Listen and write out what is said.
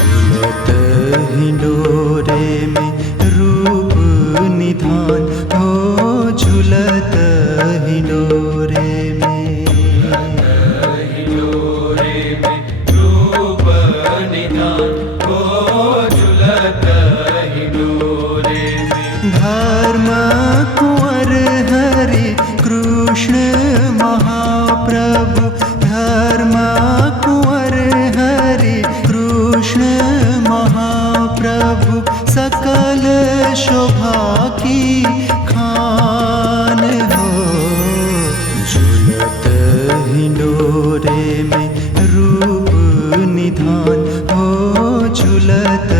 झूलत हिंडोरे में रूप निधान हो, झूलत हिंडोरे में रूप निधान हो, झूलत हिंडोरे में। धर्म कुंवर हरि कृष्ण महाप्रभु, धर्म कुंवर हरि कृष्ण महाप्रभु, सकल शोभा की खान हो, झूलत हिंडोरे में रूप निधान हो, झूलत